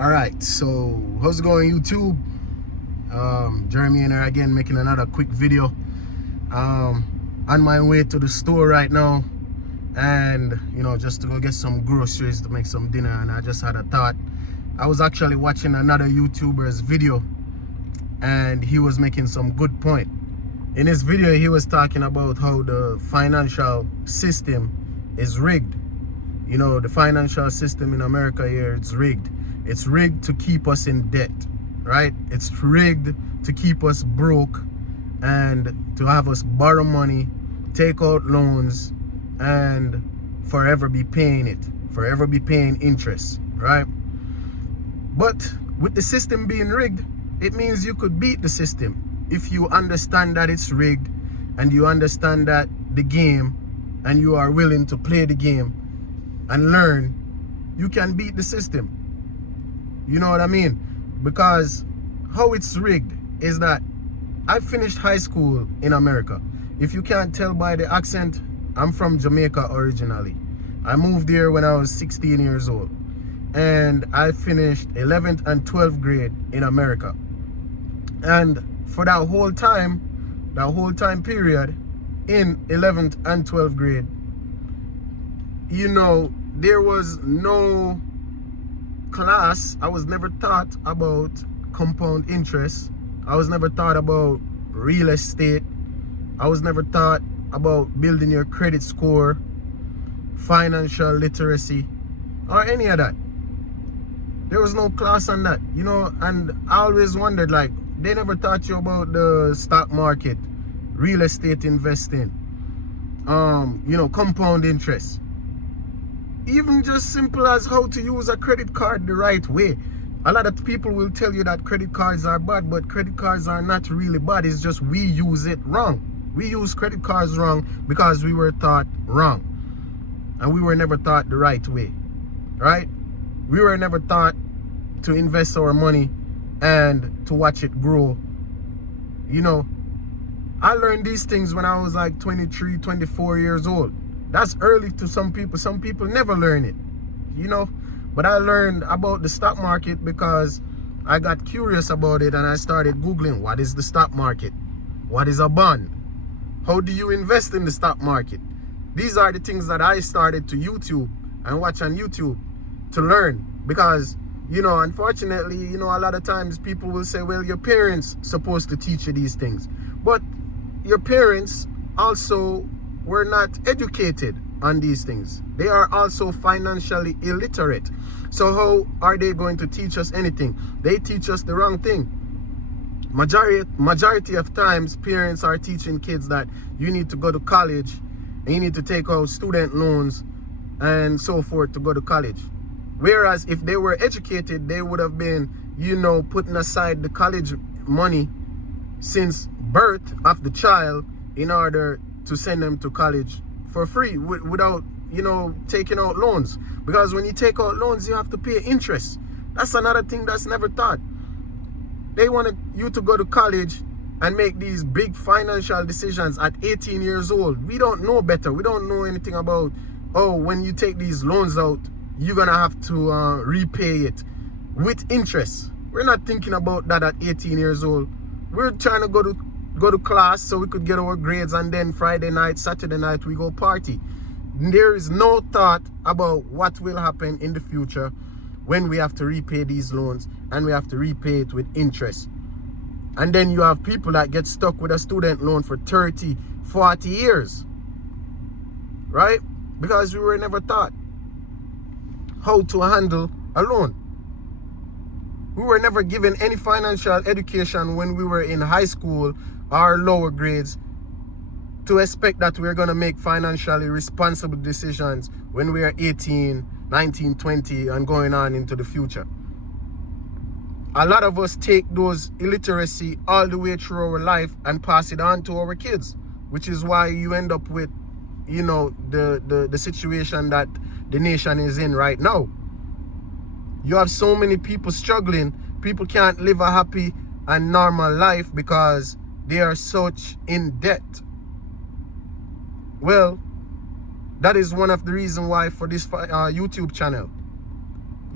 All right, so how's it going, YouTube? Jeremy and I again making another quick video. On my way to the store right now, and just to go get some groceries to make some dinner. And I just had a thought. I was actually watching another YouTuber's video, and he was making some good point. In his video, he was talking about how the financial system is rigged. The financial system in America here, it's rigged. It's rigged to keep us in debt, right? It's rigged to keep us broke and to have us borrow money, take out loans, and forever be paying it, forever be paying interest, right? But with the system being rigged, it means you could beat the system if you understand that it's rigged and you understand that the game and you are willing to play the game and learn. You can beat the system. You know what I mean? Because how it's rigged is that I finished high school in America. If you can't tell by the accent, I'm from Jamaica originally. I moved here when I was 16 years old. And I finished 11th and 12th grade in America. And for that whole time period in 11th and 12th grade, there was no class. I was never taught about compound interest. I was never taught about real estate. I was never taught about building your credit score, financial literacy, or any of that. There was no class on that, and I always wondered, like, they never taught you about the stock market, real estate investing, compound interest. Even just simple as how to use a credit card the right way. A lot of people will tell you that credit cards are bad, but credit cards are not really bad. It's just we use it wrong. We use credit cards wrong because we were taught wrong. And we were never taught the right way, right? We were never taught to invest our money and to watch it grow. I learned these things when I was like 23, 24 years old. That's early to some people. Some people never learn it, But I learned about the stock market because I got curious about it and I started Googling, what is the stock market? What is a bond? How do you invest in the stock market? These are the things that I started to YouTube and watch on YouTube to learn. Because, unfortunately, a lot of times people will say, well, your parents supposed to teach you these things. But your parents also were not educated on these things. They are also financially illiterate. So how are they going to teach us anything? They teach us the wrong thing. Majority of times, parents are teaching kids that you need to go to college and you need to take out student loans and so forth to go to college. Whereas if they were educated, they would have been, putting aside the college money since birth of the child in order to send them to college for free without, taking out loans. Because when you take out loans, you have to pay interest. That's another thing that's never taught. They wanted you to go to college and make these big financial decisions at 18 years old. We don't know better. We don't know anything about, when you take these loans out, you're going to have to repay it with interest. We're not thinking about that at 18 years old. We're trying to go to class so we could get our grades, and then Friday night, Saturday night, we go party. There is no thought about what will happen in the future when we have to repay these loans, and we have to repay it with interest. And then you have people that get stuck with a student loan for 30, 40 years, right? Because we were never taught how to handle a loan. We were never given any financial education when we were in high school or lower grades to expect that we're going to make financially responsible decisions when we are 18, 19, 20 and going on into the future. A lot of us take those illiteracy all the way through our life and pass it on to our kids, which is why you end up with, the situation that the nation is in right now. You have so many people struggling. People can't live a happy and normal life because they are such in debt. Well, that is one of the reasons why for this YouTube channel.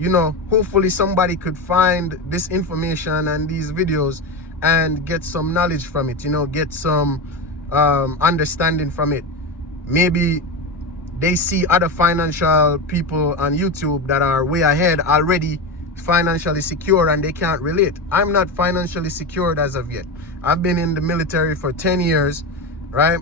you know, hopefully somebody could find this information and these videos and get some knowledge from it, you know, get some understanding from it. Maybe they see other financial people on YouTube that are way ahead already, financially secure, and they can't relate. I'm not financially secured as of yet. I've been in the military for 10 years, right?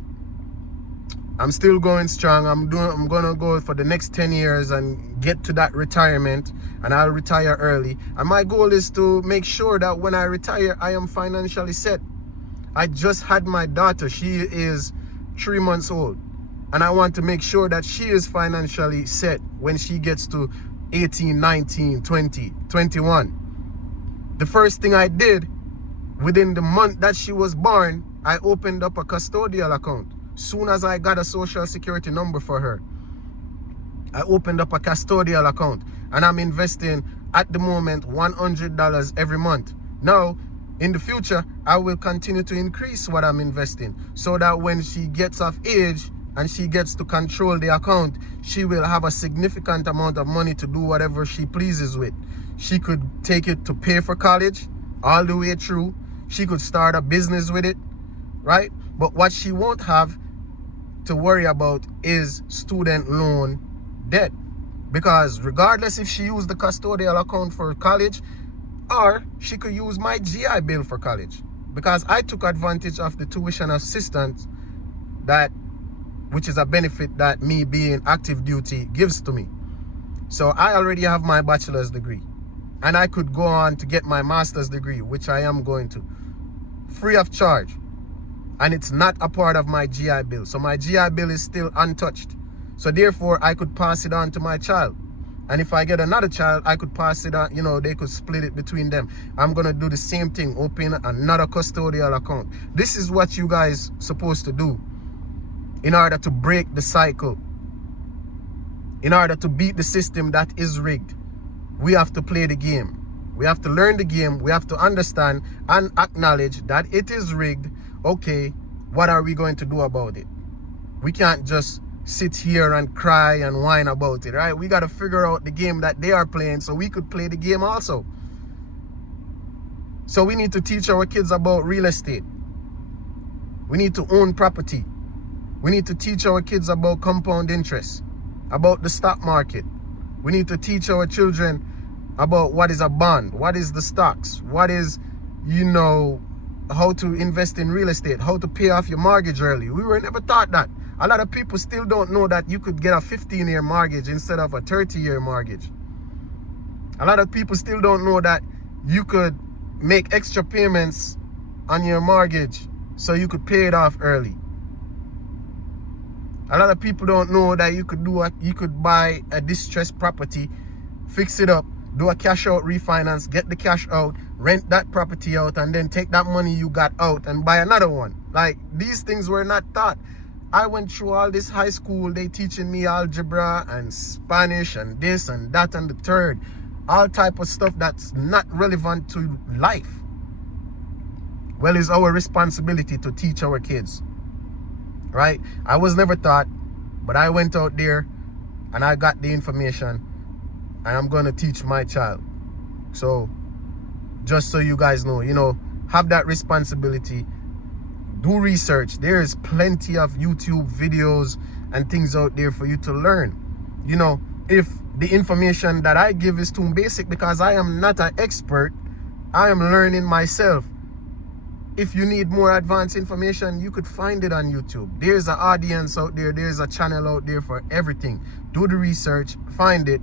I'm still going strong. I'm gonna go for the next 10 years and get to that retirement, and I'll retire early. And my goal is to make sure that when I retire, I am financially set. I just had my daughter. She is 3 months old. And I want to make sure that she is financially set when she gets to 18, 19, 20, 21. The first thing I did within the month that she was born, I opened up a custodial account. Soon as I got a social security number for her, I opened up a custodial account, and I'm investing at the moment $100 every month. Now, in the future, I will continue to increase what I'm investing so that when she gets of age and she gets to control the account, she will have a significant amount of money to do whatever she pleases with. She could take it to pay for college all the way through. She could start a business with it, right? But what she won't have to worry about is student loan debt. Because regardless if she used the custodial account for college, or she could use my GI Bill for college. Because I took advantage of the tuition assistance, which is a benefit that me being active duty gives to me. So I already have my bachelor's degree, and I could go on to get my master's degree, which I am going to, free of charge. And it's not a part of my GI Bill. So my GI Bill is still untouched. So therefore, I could pass it on to my child. And if I get another child, I could pass it on, you know, they could split it between them. I'm going to do the same thing, open another custodial account. This is what you guys supposed to do in order to break the cycle. In order to beat the system that is rigged, we have to play the game. We have to learn the game. We have to understand and acknowledge that it is rigged. Okay, what are we going to do about it? We can't just sit here and cry and whine about it, right? We got to figure out the game that they are playing so we could play the game also. So we need to teach our kids about real estate. We need to own property. We need to teach our kids about compound interest, about the stock market. We need to teach our children about what is a bond, what is the stocks, what is, you know, how to invest in real estate, how to pay off your mortgage early. We were never taught that. A lot of people still don't know that you could get a 15-year mortgage instead of a 30-year mortgage. A lot of people still don't know that you could make extra payments on your mortgage so you could pay it off early. A lot of people don't know that you could buy a distressed property, fix it up, do a cash out refinance, get the cash out, rent that property out, and then take that money you got out and buy another one. Like, these things were not taught. I went through all this high school, they teaching me algebra and Spanish and this and that and the third. All type of stuff that's not relevant to life. Well, it's our responsibility to teach our kids, right? I was never taught, but I went out there and I got the information, and I'm going to teach my child. So just so you guys know, you know, have that responsibility. Do research. There is plenty of YouTube videos and things out there for you to learn. You know, if the information that I give is too basic, because I am not an expert, I am learning myself. If you need more advanced information, you could find it on YouTube. There's an audience out there. There's a channel out there for everything. Do the research, find it.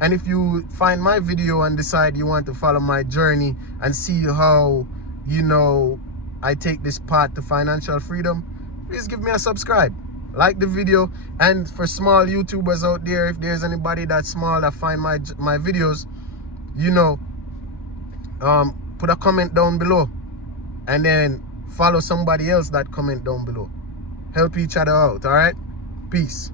And if you find my video and decide you want to follow my journey and see how, you know, I take this path to financial freedom, please give me a subscribe, like the video. And for small YouTubers out there, if there's anybody that's small that find my videos, you know, put a comment down below, and then follow somebody else that comment down below. Help each other out. All right, peace.